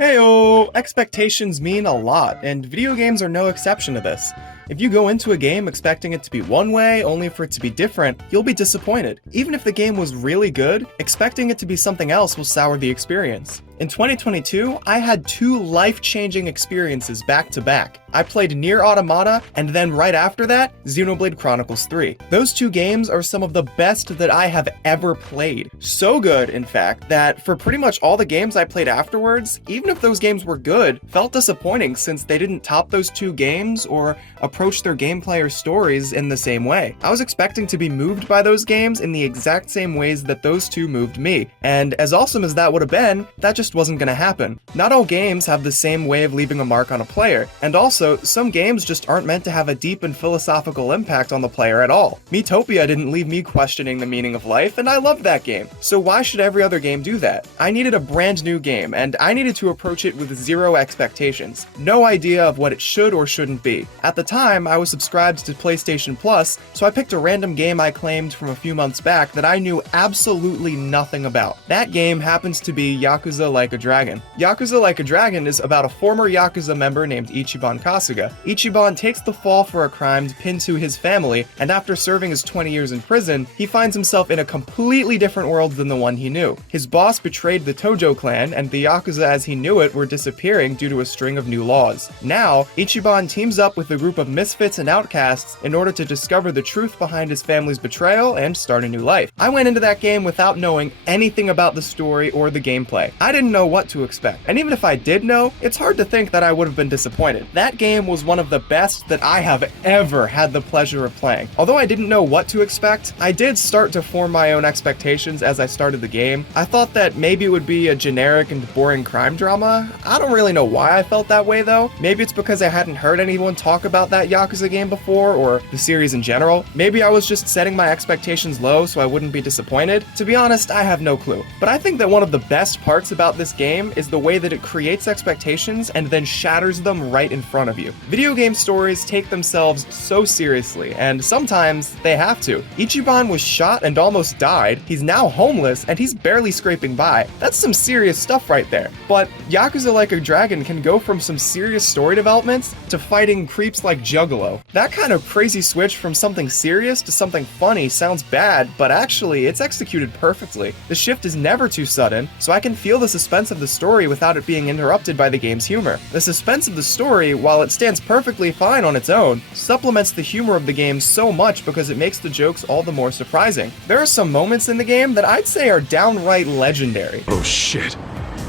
Heyo! Expectations mean a lot, and video games are no exception to this. If you go into a game expecting it to be one way, only for it to be different, you'll be disappointed. Even if the game was really good, expecting it to be something else will sour the experience. In 2022, I had two life-changing experiences back to back. I played Nier Automata, and then right after that, Xenoblade Chronicles 3. Those two games are some of the best that I have ever played. So good, in fact, that for pretty much all the games I played afterwards, even if those games were good, felt disappointing since they didn't top those two games or approach their gameplay or stories in the same way. I was expecting to be moved by those games in the exact same ways that those two moved me, and as awesome as that would have been, that just wasn't gonna happen. Not all games have the same way of leaving a mark on a player, and also, some games just aren't meant to have a deep and philosophical impact on the player at all. Miitopia didn't leave me questioning the meaning of life, and I loved that game. So why should every other game do that? I needed a brand new game, and I needed to approach it with zero expectations. No idea of what it should or shouldn't be. At the time, I was subscribed to PlayStation Plus, so I picked a random game I claimed from a few months back that I knew absolutely nothing about. That game happens to be Yakuza Like a Dragon. Yakuza Like a Dragon is about a former Yakuza member named Ichiban Kasuga. Ichibon takes the fall for a crime pinned to his family, and after serving his 20 years in prison, he finds himself in a completely different world than the one he knew. His boss betrayed the Tojo clan, and the Yakuza as he knew it were disappearing due to a string of new laws. Now, Ichiban teams up with a group of misfits and outcasts in order to discover the truth behind his family's betrayal and start a new life. I went into that game without knowing anything about the story or the gameplay. I didn't know what to expect, and even if I did know, it's hard to think that I would have been disappointed. That game was one of the best that I have ever had the pleasure of playing. Although I didn't know what to expect, I did start to form my own expectations as I started the game. I thought that maybe it would be a generic and boring crime drama. I don't really know why I felt that way though. Maybe it's because I hadn't heard anyone talk about that Yakuza game before, or the series in general. Maybe I was just setting my expectations low so I wouldn't be disappointed. To be honest, I have no clue. But I think that one of the best parts about this game is the way that it creates expectations and then shatters them right in front of you. Video game stories take themselves so seriously, and sometimes they have to. Ichiban was shot and almost died, he's now homeless, and he's barely scraping by. That's some serious stuff right there. But Yakuza Like a Dragon can go from some serious story developments to fighting creeps like Juggalo. That kind of crazy switch from something serious to something funny sounds bad, but actually it's executed perfectly. The shift is never too sudden, so I can feel the suspense of the story without it being interrupted by the game's humor. The suspense of the story, while it stands perfectly fine on its own, supplements the humor of the game so much because it makes the jokes all the more surprising. There are some moments in the game that I'd say are downright legendary. Oh shit.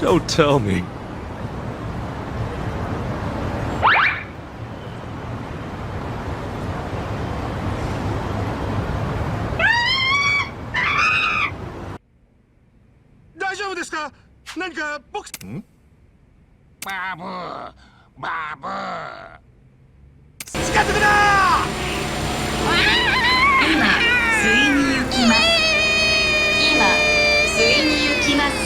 Don't tell me. Hmm? バブーバブー近づくな今水に行きます今水に行きます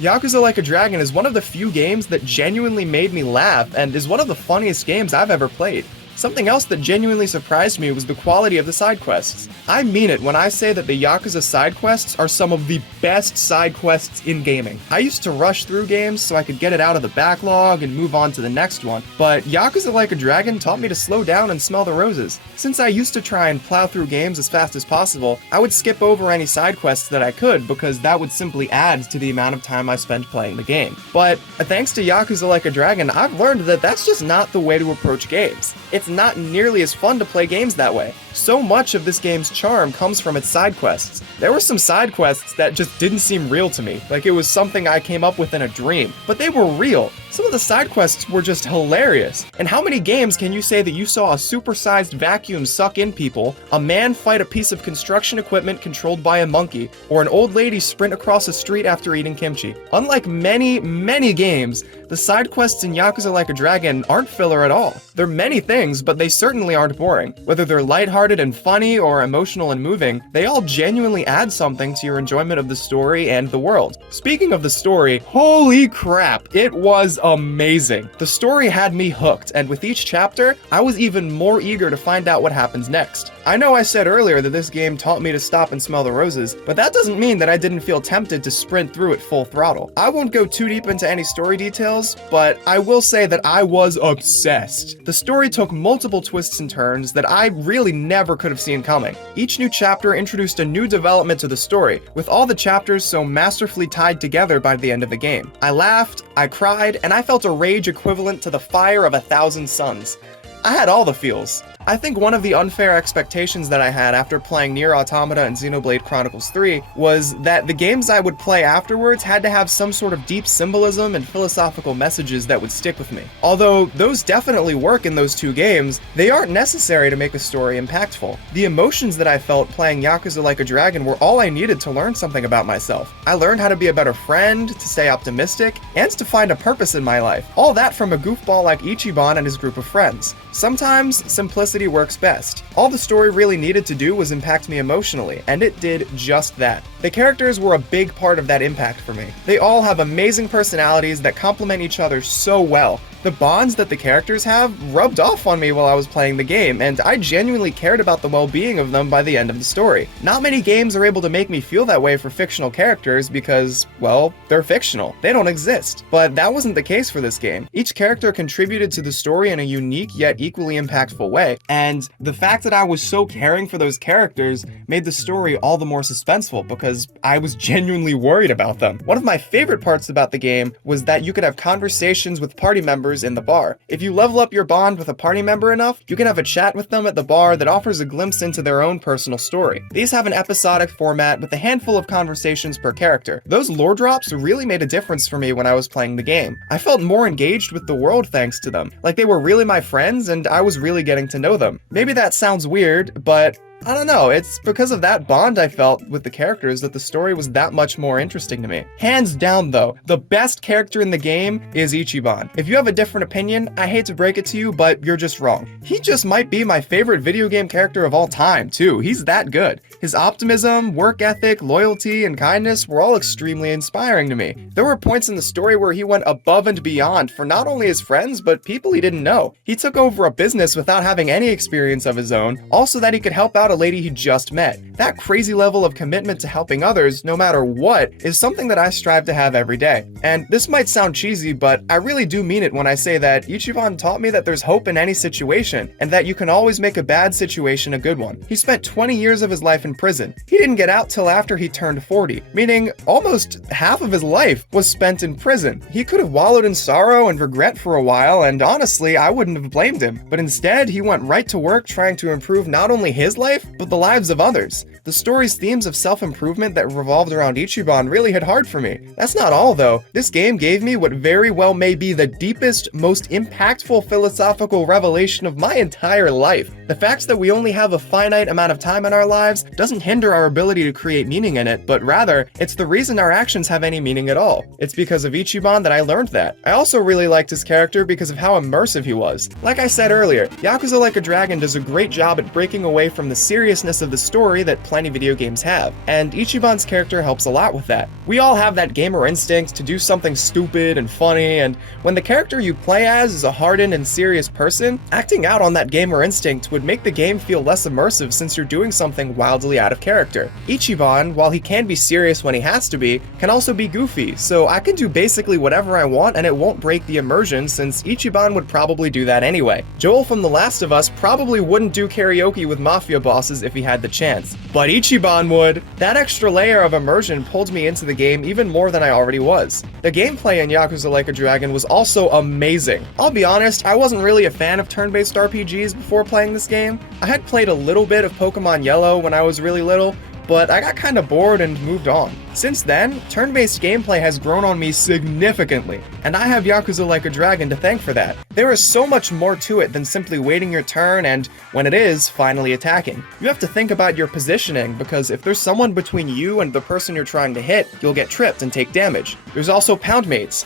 Yakuza Like a Dragon is one of the few games that genuinely made me laugh and is one of the funniest games I've ever played. Something else that genuinely surprised me was the quality of the side quests. I mean it when I say that the Yakuza side quests are some of the best side quests in gaming. I used to rush through games so I could get it out of the backlog and move on to the next one, but Yakuza Like a Dragon taught me to slow down and smell the roses. Since I used to try and plow through games as fast as possible, I would skip over any side quests that I could because that would simply add to the amount of time I spent playing the game. But thanks to Yakuza Like a Dragon, I've learned that that's just not the way to approach games. It's not nearly as fun to play games that way. So much of this game's charm comes from its side quests. There were some side quests that just didn't seem real to me, like it was something I came up with in a dream, but they were real. Some of the side quests were just hilarious. And how many games can you say that you saw a supersized vacuum suck in people, a man fight a piece of construction equipment controlled by a monkey, or an old lady sprint across a street after eating kimchi? Unlike many games, The side quests in Yakuza Like a Dragon aren't filler at all. They're many things, but they certainly aren't boring. Whether they're lighthearted and funny or emotional and moving, they all genuinely add something to your enjoyment of the story and the world. Speaking of the story, holy crap, it was amazing. The story had me hooked, and with each chapter, I was even more eager to find out what happens next. I know I said earlier that this game taught me to stop and smell the roses, but that doesn't mean that I didn't feel tempted to sprint through it full throttle. I won't go too deep into any story details, but I will say that I was obsessed. The story took multiple twists and turns that I really never could have seen coming. Each new chapter introduced a new development to the story, with all the chapters so masterfully tied together by the end of the game. I laughed, I cried, and I felt a rage equivalent to the fire of 1,000 suns. I had all the feels. I think one of the unfair expectations that I had after playing Nier Automata and Xenoblade Chronicles 3 was that the games I would play afterwards had to have some sort of deep symbolism and philosophical messages that would stick with me. Although those definitely work in those two games, they aren't necessary to make a story impactful. The emotions that I felt playing Yakuza Like a Dragon were all I needed to learn something about myself. I learned how to be a better friend, to stay optimistic, and to find a purpose in my life. All that from a goofball like Ichibon and his group of friends. Sometimes simplicity works best. All the story really needed to do was impact me emotionally, and it did just that. The characters were a big part of that impact for me. They all have amazing personalities that complement each other so well. The bonds that the characters have rubbed off on me while I was playing the game, and I genuinely cared about the well-being of them by the end of the story. Not many games are able to make me feel that way for fictional characters because, well, they're fictional. They don't exist. But that wasn't the case for this game. Each character contributed to the story in a unique yet equally impactful way, and the fact that I was so caring for those characters made the story all the more suspenseful because I was genuinely worried about them. One of my favorite parts about the game was that you could have conversations with party members in the bar. If you level up your bond with a party member enough, you can have a chat with them at the bar that offers a glimpse into their own personal story. These have an episodic format with a handful of conversations per character. Those lore drops really made a difference for me when I was playing the game. I felt more engaged with the world thanks to them, like they were really my friends and I was really getting to know them. Maybe that sounds weird, but I don't know, it's because of that bond I felt with the characters that the story was that much more interesting to me. Hands down though, the best character in the game is Ichiban. If you have a different opinion, I hate to break it to you, but you're just wrong. He just might be my favorite video game character of all time too, he's that good. His optimism, work ethic, loyalty, and kindness were all extremely inspiring to me. There were points in the story where he went above and beyond for not only his friends, but people he didn't know. He took over a business without having any experience of his own, also that he could help out a lady he just met. That crazy level of commitment to helping others, no matter what, is something that I strive to have every day. And this might sound cheesy, but I really do mean it when I say that Ichiban taught me that there's hope in any situation, and that you can always make a bad situation a good one. He spent 20 years of his life in prison. He didn't get out till after he turned 40, meaning almost half of his life was spent in prison. He could have wallowed in sorrow and regret for a while, and honestly, I wouldn't have blamed him. But instead, he went right to work trying to improve not only his life, but the lives of others. The story's themes of self-improvement that revolved around Ichiban really hit hard for me. That's not all though. This game gave me what very well may be the deepest, most impactful philosophical revelation of my entire life. The fact that we only have a finite amount of time in our lives doesn't hinder our ability to create meaning in it, but rather, it's the reason our actions have any meaning at all. It's because of Ichiban that I learned that. I also really liked his character because of how immersive he was. Like I said earlier, Yakuza Like a Dragon does a great job at breaking away from the seriousness of the story that plenty video games have, and Ichiban's character helps a lot with that. We all have that gamer instinct to do something stupid and funny, and when the character you play as is a hardened and serious person, acting out on that gamer instinct would make the game feel less immersive since you're doing something wildly out of character. Ichiban, while he can be serious when he has to be, can also be goofy, so I can do basically whatever I want and it won't break the immersion since Ichiban would probably do that anyway. Joel from The Last of Us probably wouldn't do karaoke with mafia bosses if he had the chance, but Ichiban would. That extra layer of immersion pulled me into the game even more than I already was. The gameplay in Yakuza Like a Dragon was also amazing. I'll be honest, I wasn't really a fan of turn-based RPGs before playing this game. I had played a little bit of Pokemon Yellow when I was really little, but I got kinda bored and moved on. Since then, turn-based gameplay has grown on me significantly, and I have Yakuza Like a Dragon to thank for that. There is so much more to it than simply waiting your turn and, when it is, finally attacking. You have to think about your positioning, because if there's someone between you and the person you're trying to hit, you'll get tripped and take damage. There's also pound mates.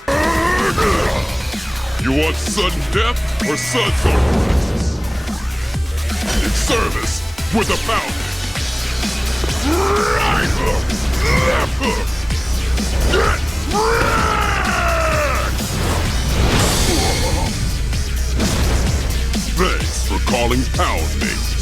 You want sudden death or sudden sacrifices? In service with a pound. Right hook, left hook. Get wrecked! Thanks for calling Pound Mates.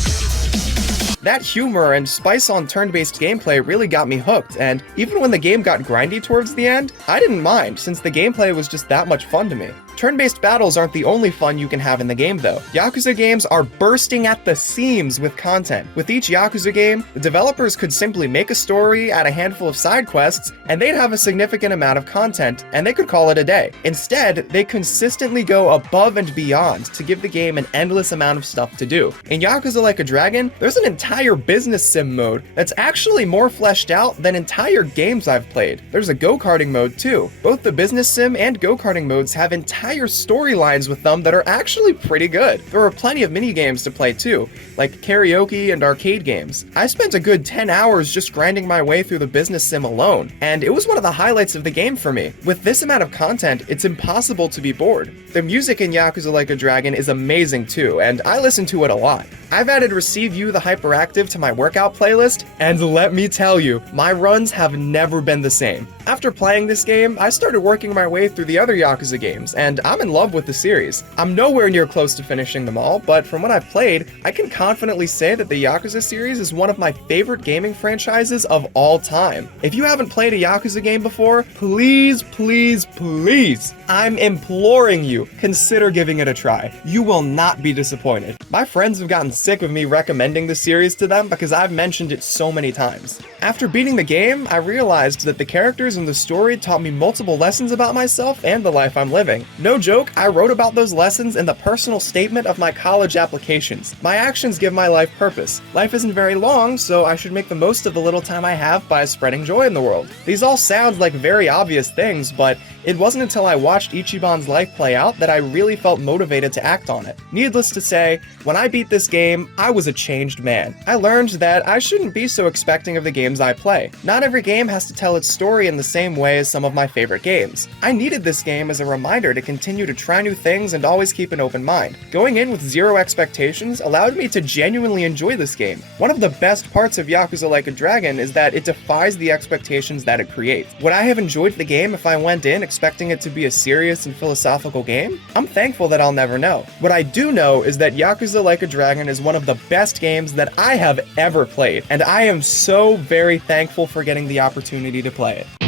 That humor and spice on turn-based gameplay really got me hooked, and even when the game got grindy towards the end, I didn't mind since the gameplay was just that much fun to me. Turn-based battles aren't the only fun you can have in the game though. Yakuza games are bursting at the seams with content. With each Yakuza game, the developers could simply make a story, add a handful of side quests, and they'd have a significant amount of content, and they could call it a day. Instead, they consistently go above and beyond to give the game an endless amount of stuff to do. In Yakuza Like a Dragon, there's an entire business sim mode that's actually more fleshed out than entire games I've played. There's a go-karting mode too. Both the business sim and go-karting modes have entire storylines with them that are actually pretty good. There are plenty of mini-games to play too, like karaoke and arcade games. I spent a good 10 hours just grinding my way through the business sim alone, and it was one of the highlights of the game for me. With this amount of content, it's impossible to be bored. The music in Yakuza Like a Dragon is amazing too, and I listen to it a lot. I've added Receive You the Hyperactive to my workout playlist, and let me tell you, my runs have never been the same. After playing this game, I started working my way through the other Yakuza games, and I'm in love with the series. I'm nowhere near close to finishing them all, but from what I've played, I can confidently say that the Yakuza series is one of my favorite gaming franchises of all time. If you haven't played a Yakuza game before, please, please, please, I'm imploring you, consider giving it a try. You will not be disappointed. My friends have gotten sick of me recommending the series to them because I've mentioned it so many times. After beating the game, I realized that the characters in the story taught me multiple lessons about myself and the life I'm living. No joke, I wrote about those lessons in the personal statement of my college applications. My actions give my life purpose. Life isn't very long, so I should make the most of the little time I have by spreading joy in the world. These all sound like very obvious things, but it wasn't until I watched Ichiban's life play out that I really felt motivated to act on it. Needless to say, when I beat this game, I was a changed man. I learned that I shouldn't be so expecting of the games I play. Not every game has to tell its story in the same way as some of my favorite games. I needed this game as a reminder to continue to try new things and always keep an open mind. Going in with zero expectations allowed me to genuinely enjoy this game. One of the best parts of Yakuza Like a Dragon is that it defies the expectations that it creates. Would I have enjoyed the game if I went in expecting it to be a serious and philosophical game? I'm thankful that I'll never know. What I do know is that Yakuza Like a Dragon is one of the best games that I have ever played, and I am so very thankful for getting the opportunity to play it.